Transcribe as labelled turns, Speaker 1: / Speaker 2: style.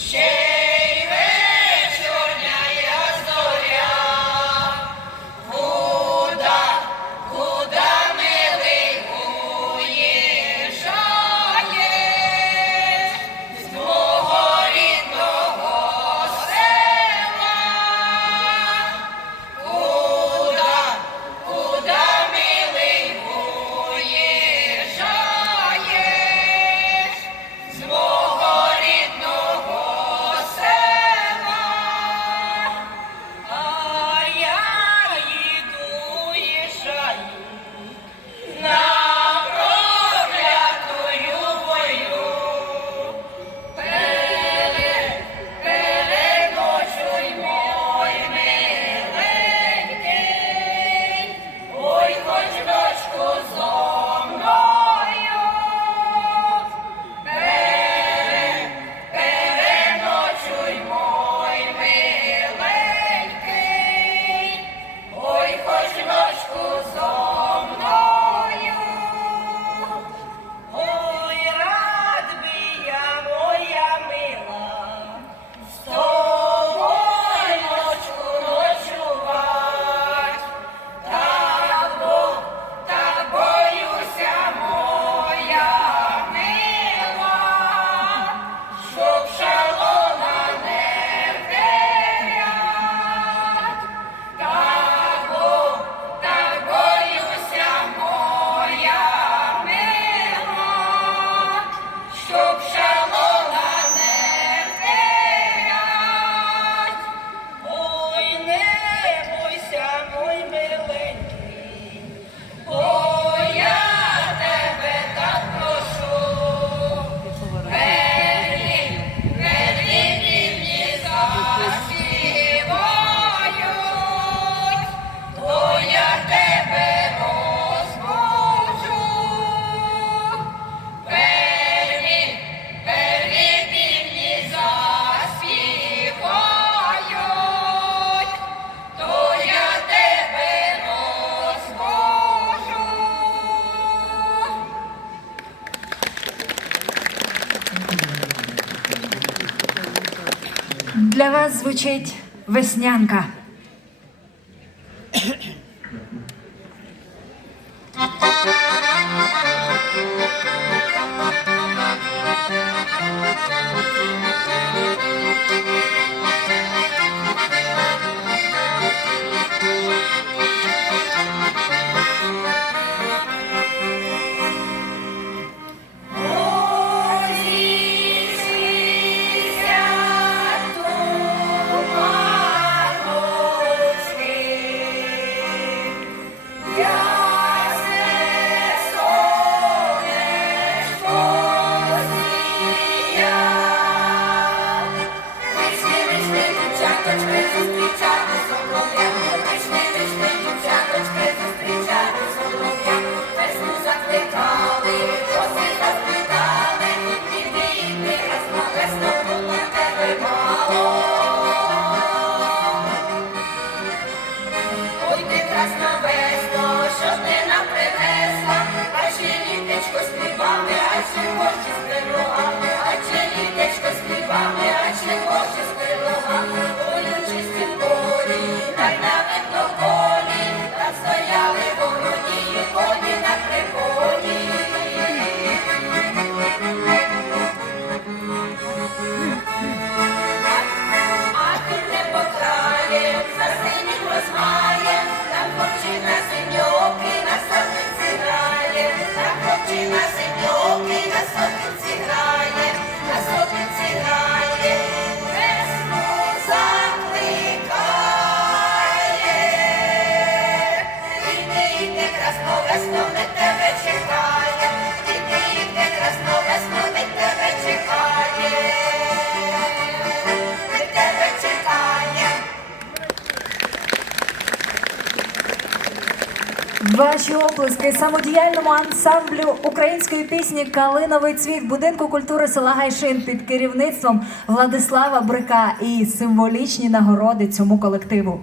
Speaker 1: শেয়ার Для вас звучить веснянка. Співами, чи очі з пирогами, а чи літечко співами, а чи очі з пирогами, у чистім полі, так на видно полі, там стояли вороні, коні на приколі. А тут небо крає, за синім розмає, там хлопчина синьоки сотниці
Speaker 2: Ваші оплески самодіяльному ансамблю української пісні Калиновий цвіт будинку культури села Гайшин під керівництвом Владислава Брика і символічні нагороди цьому колективу.